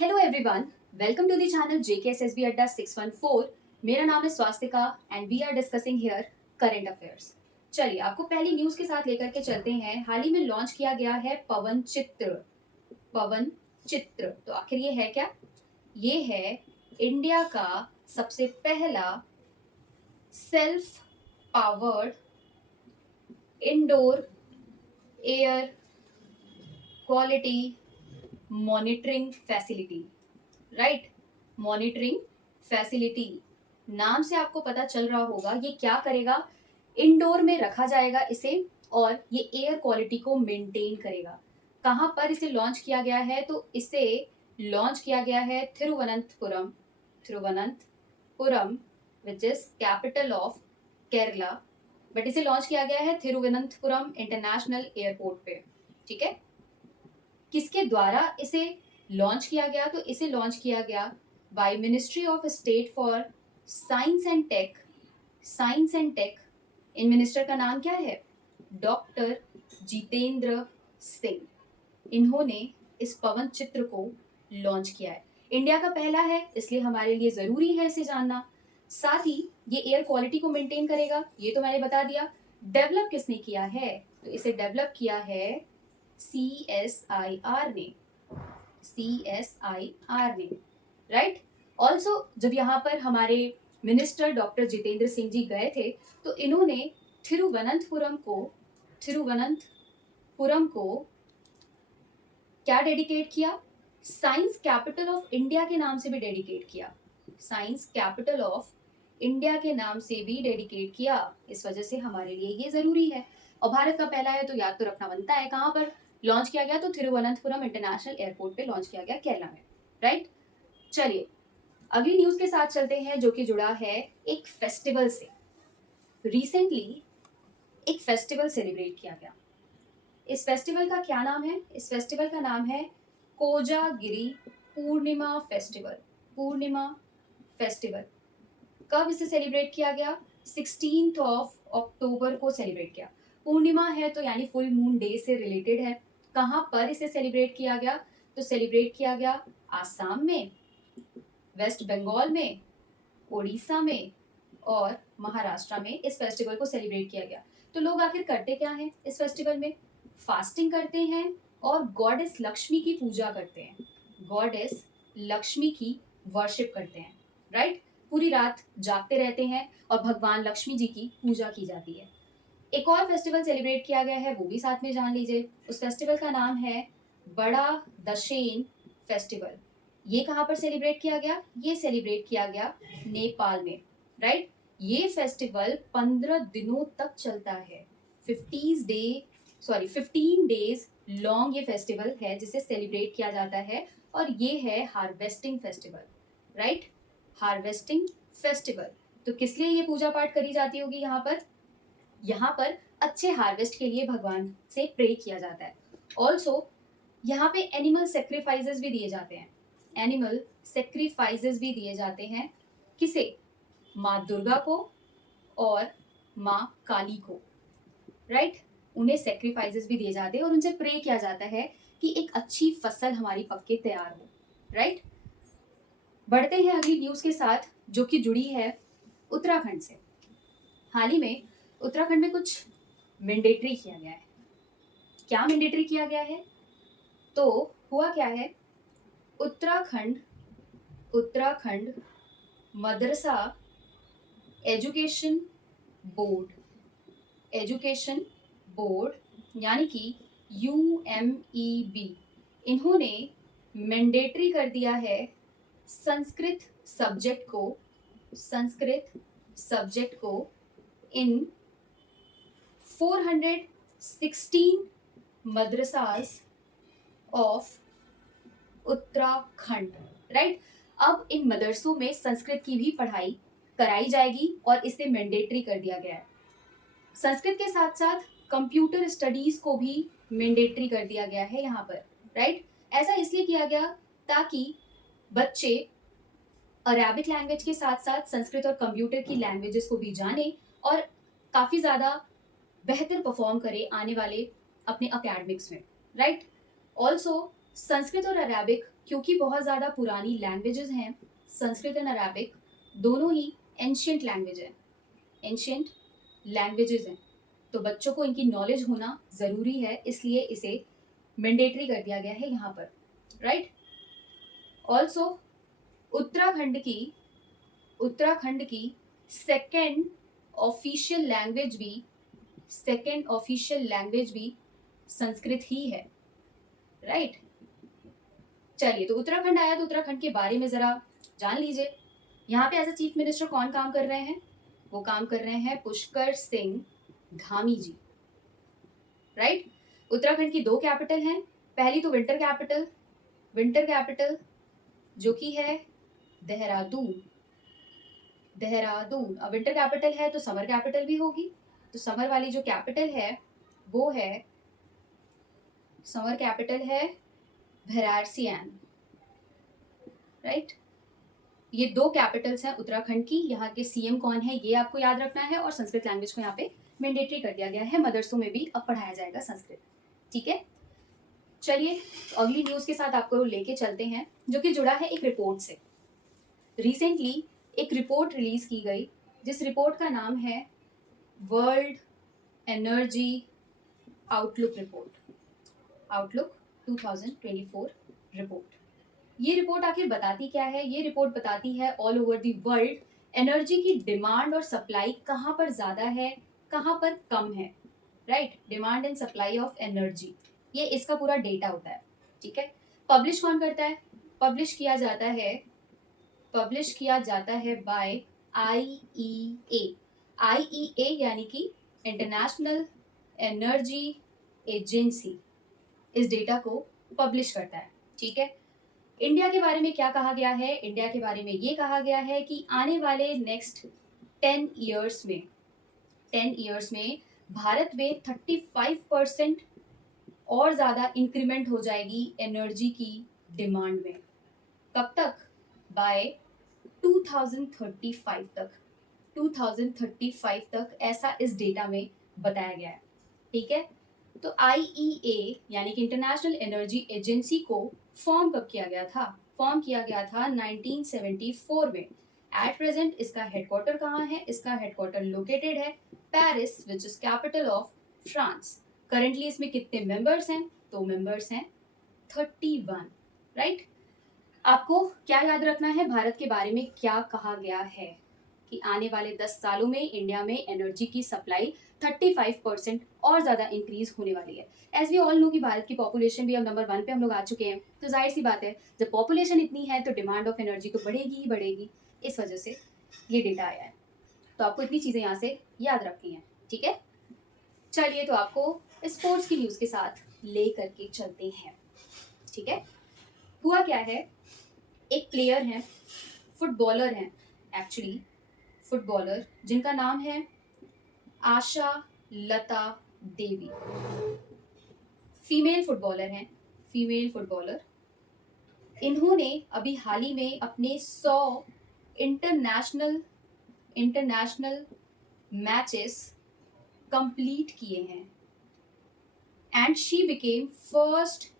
Hello everyone, welcome to the channel JKSSB Adda 614। मेरा नाम है Swastika and we are discussing here current affairs. चलिए आपको पहली न्यूज़ के साथ लेकर के चलते हैं। हाल ही में लॉन्च किया गया है पवन चित्र। पवन चित्र तो आखिर ये है क्या? ये है इंडिया का सबसे पहला self powered indoor air quality monitoring facility. Right, monitoring facility नाम से आपको पता चल रहा होगा ये क्या करेगा। इंडोर में रखा जाएगा इसे और ये एयर क्वालिटी को मेंटेन करेगा। कहाँ पर इसे लॉन्च किया गया है? तो इसे लॉन्च किया गया है Thiruvananthapuram. Thiruvananthapuram which is capital of Kerala, but इसे लॉन्च किया गया है थिरुवनंतपुरम इंटरनेशनल एयरपोर्ट पे। ठीक है, किसके द्वारा इसे लॉन्च किया गया? तो इसे लॉन्च किया गया by ministry of state for science and tech. Science and tech, इन मिनिस्टर का नाम क्या है? डॉक्टर जितेंद्र सिंह। इन्होंने इस पवन चित्र को लॉन्च किया है। इंडिया का पहला है, इसलिए हमारे लिए जरूरी है इसे जानना। साथ ही ये एयर क्वालिटी को मेंटेन करेगा, ये तो मैंने बता दिया। डेवलप किसने किया है? तो इसे डेवलप किया है CSIR ने। CSIR ने, राइट। ऑल्सो जब यहाँ पर हमारे मिनिस्टर डॉक्टर जितेंद्र सिंह जी गए थे तो इन्होंने थिरुवनंतपुरम को क्या डेडिकेट किया? साइंस कैपिटल ऑफ इंडिया के नाम से भी डेडिकेट किया। साइंस कैपिटल ऑफ इंडिया के नाम से भी डेडिकेट किया। इस वजह से हमारे लिए ये जरूरी है और भारत का पहला है तो याद तो रखना बनता है। कहाँ पर लॉन्च किया गया? तो थिरुवनंतपुरम इंटरनेशनल एयरपोर्ट पे लॉन्च किया गया, केरला में। राइट, चलिए अगली न्यूज के साथ चलते हैं जो कि जुड़ा है एक फेस्टिवल से। रिसेंटली एक फेस्टिवल सेलिब्रेट किया गया। इस फेस्टिवल का क्या नाम है? इस फेस्टिवल का नाम है कोजागिरी पूर्णिमा फेस्टिवल। पूर्णिमा फेस्टिवल कब इसे सेलिब्रेट किया गया? 16 अक्टूबर को सेलिब्रेट किया। पूर्णिमा है तो यानी फुल मून डे से रिलेटेड है। कहाँ पर इसे सेलिब्रेट किया गया? तो सेलिब्रेट किया गया आसाम में, वेस्ट बंगाल में, उड़ीसा में और महाराष्ट्र में इस फेस्टिवल को सेलिब्रेट किया गया। तो लोग आखिर करते क्या हैं इस फेस्टिवल में? फास्टिंग करते हैं और गॉडेस लक्ष्मी की पूजा करते हैं। गॉडेस लक्ष्मी की वर्शिप करते हैं। राइट, पूरी रात जागते रहते हैं और भगवान लक्ष्मी जी की पूजा की जाती है। एक और फेस्टिवल सेलिब्रेट किया गया है, वो भी साथ में जान लीजिए। उस फेस्टिवल का नाम है बड़ा दशेन फेस्टिवल। ये कहाँ पर सेलिब्रेट किया गया? ये सेलिब्रेट किया गया नेपाल में। राइट, ये फेस्टिवल 15 दिनों तक चलता है। 15 डेज लॉन्ग ये फेस्टिवल है जिसे सेलिब्रेट किया जाता है और ये है harvesting festival. Right, harvesting festival. तो किस लिए ये पूजा पाठ करी जाती होगी यहाँ पर? यहाँ पर अच्छे हार्वेस्ट के लिए भगवान से प्रे किया जाता है। ऑल्सो यहाँ पे एनिमल सेक्रीफाइसेस भी दिए जाते हैं। एनिमल सेक्रीफाइसेस भी दिए जाते हैं। किसे? माँ दुर्गा को और माँ काली को। राइट, उन्हें सेक्रीफाइसेस भी दिए जाते हैं और उनसे प्रे किया जाता है कि एक अच्छी फसल हमारी पक के तैयार हो। राइट, बढ़ते हैं अगली न्यूज के साथ जो कि जुड़ी है उत्तराखंड से। हाल ही में उत्तराखंड में कुछ मैंडेटरी किया गया है। क्या मैंडेटरी किया गया है? तो हुआ क्या है, उत्तराखंड मदरसा एजुकेशन बोर्ड यानी कि UMEB, इन्होंने मैंडेटरी कर दिया है संस्कृत सब्जेक्ट को इन 416 मदरसास ऑफ उत्तराखंड। राइट, अब इन मदरसों में संस्कृत की भी पढ़ाई कराई जाएगी और इसे मैंडेटरी कर दिया गया है। संस्कृत के साथ साथ कंप्यूटर स्टडीज को भी मैंडेटरी कर दिया गया है यहाँ पर। राइट, ऐसा इसलिए किया गया ताकि बच्चे अरेबिक लैंग्वेज के साथ साथ संस्कृत और कंप्यूटर की लैंग्वेजेस को भी जाने और काफ़ी ज़्यादा बेहतर परफॉर्म करे आने वाले अपने अकेडमिक्स में। राइट, ऑल्सो संस्कृत और अरेबिक क्योंकि बहुत ज़्यादा पुरानी लैंग्वेजेस हैं, संस्कृत एंड अराबिक दोनों ही एंशियंट लैंग्वेज है, एंशियंट लैंग्वेजेस हैं, तो बच्चों को इनकी नॉलेज होना ज़रूरी है, इसलिए इसे मैंडेटरी कर दिया गया है यहाँ पर, राइट। ऑल्सो उत्तराखंड की सेकेंड ऑफिशियल लैंग्वेज भी संस्कृत ही है, राइट। चलिए, तो उत्तराखंड आया तो उत्तराखंड के बारे में जरा जान लीजिए। यहाँ पे एज अ चीफ मिनिस्टर कौन काम कर रहे हैं? वो काम कर रहे हैं पुष्कर सिंह धामी जी, राइट। उत्तराखंड की 2 कैपिटल हैं। पहली तो विंटर कैपिटल जो कि है देहरादून। अब विंटर कैपिटल है तो समर कैपिटल भी होगी, तो समर वाली जो कैपिटल है वो है, समर कैपिटल है भैरारसियान, राइट। ये 2 कैपिटल्स हैं उत्तराखंड की। यहाँ के सीएम कौन है ये आपको याद रखना है, और संस्कृत लैंग्वेज को यहाँ पे मैंडेटरी कर दिया गया है, मदरसों में भी अब पढ़ाया जाएगा संस्कृत, ठीक है। चलिए, अगली न्यूज के साथ आपको लेके चलते हैं, जो कि जुड़ा है एक रिपोर्ट से। रिसेंटली एक रिपोर्ट रिलीज की गई, जिस रिपोर्ट का नाम है वर्ल्ड एनर्जी आउटलुक 2024 रिपोर्ट। ये रिपोर्ट आखिर बताती क्या है? ये रिपोर्ट बताती है all over the world energy की डिमांड और सप्लाई कहाँ पर ज़्यादा है, कहाँ पर कम है, right. Demand and supply of energy, ये इसका पूरा डेटा होता है, ठीक है। पब्लिश कौन करता है? पब्लिश किया जाता है बाय आईईए यानी कि इंटरनेशनल एनर्जी एजेंसी इस डेटा को पब्लिश करता है, ठीक है। इंडिया के बारे में क्या कहा गया है? इंडिया के बारे में ये कहा गया है कि आने वाले नेक्स्ट 10 ईयर्स में भारत में 35% और ज़्यादा इंक्रीमेंट हो जाएगी एनर्जी की डिमांड में। कब तक? बाय 2035 तक ऐसा इस डेटा में बताया गया है, ठीक है। तो आईईए यानी कि इंटरनेशनल एनर्जी एजेंसी को फॉर्म कब किया गया था? फॉर्म किया गया था 1974 में। एट प्रेजेंट इसका हेडक्वार्टर कहाँ है? इसका हेडक्वार्टर लोकेटेड है Paris, which is capital of France. Currently इसमें कितने मेंबर्स हैं? तो मेंबर्स हैं 31, राइट। आपको क्या याद रखना है भारत के बारे में? क्या कहा गया है कि आने वाले 10 सालों में इंडिया में एनर्जी की सप्लाई 35% और ज़्यादा इंक्रीज होने वाली है। एज वी ऑल नो कि भारत की पॉपुलेशन भी अब नंबर 1 पे हम लोग आ चुके हैं, तो जाहिर सी बात है जब पॉपुलेशन इतनी है तो डिमांड ऑफ एनर्जी तो बढ़ेगी ही बढ़ेगी। इस वजह से ये डेटा आया है, तो आपको इतनी चीज़ें यहाँ से याद रखनी है, ठीक है। चलिए, तो आपको स्पोर्ट्स की न्यूज़ के साथ ले करके चलते हैं, ठीक है। हुआ क्या है, एक प्लेयर हैं, फुटबॉलर हैं एक्चुअली, फुटबॉलर जिनका नाम है आशा लता देवी। Female footballer. इन्होंने अभी हाल ही में अपने 100 इंटरनेशनल मैचेस कंप्लीट किए हैं, and she became first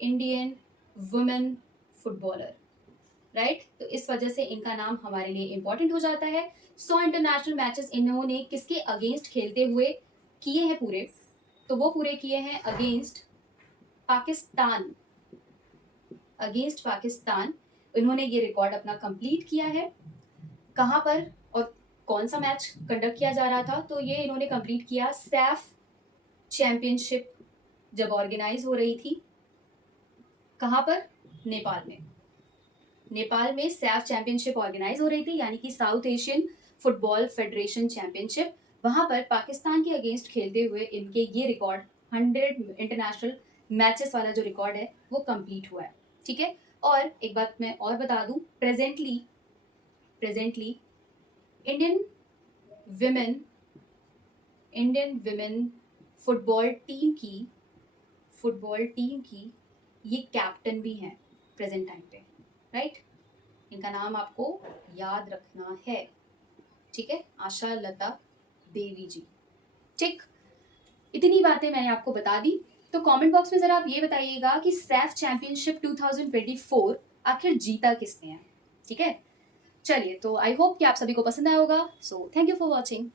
Indian women footballer, right. तो इस वजह से इनका नाम हमारे लिए इंपॉर्टेंट हो जाता है। 100 इंटरनेशनल मैचेस इन्होंने किसके अगेंस्ट खेलते हुए किए हैं पूरे? तो वो पूरे किए हैं अगेंस्ट पाकिस्तान। इन्होंने ये रिकॉर्ड अपना कंप्लीट किया है। कहाँ पर और कौन सा मैच कंडक्ट किया जा रहा था? तो ये इन्होंने कंप्लीट किया सैफ चैंपियनशिप जब ऑर्गेनाइज हो रही थी। कहाँ पर? नेपाल में सैफ चैंपियनशिप ऑर्गेनाइज हो रही थी, यानी कि south Asian football federation championship. वहां पर पाकिस्तान के अगेंस्ट खेलते हुए इनके ये रिकॉर्ड 100 इंटरनेशनल मैचेस वाला जो रिकॉर्ड है वो कंप्लीट हुआ है, ठीक है। और एक बात मैं और बता दूं, presently Indian women football team की ये कैप्टन भी हैं प्रेजेंट टाइम पे, राइट। इनका नाम आपको याद रखना है, ठीक है, आशा लता देवी जी, ठीक। इतनी बातें मैंने आपको बता दी। तो कमेंट बॉक्स में ज़रा आप ये बताइएगा कि सैफ चैंपियनशिप 2024 आखिर जीता किसने है, ठीक है? चलिए, तो आई होप कि आप सभी को पसंद आया होगा। So thank you for watching.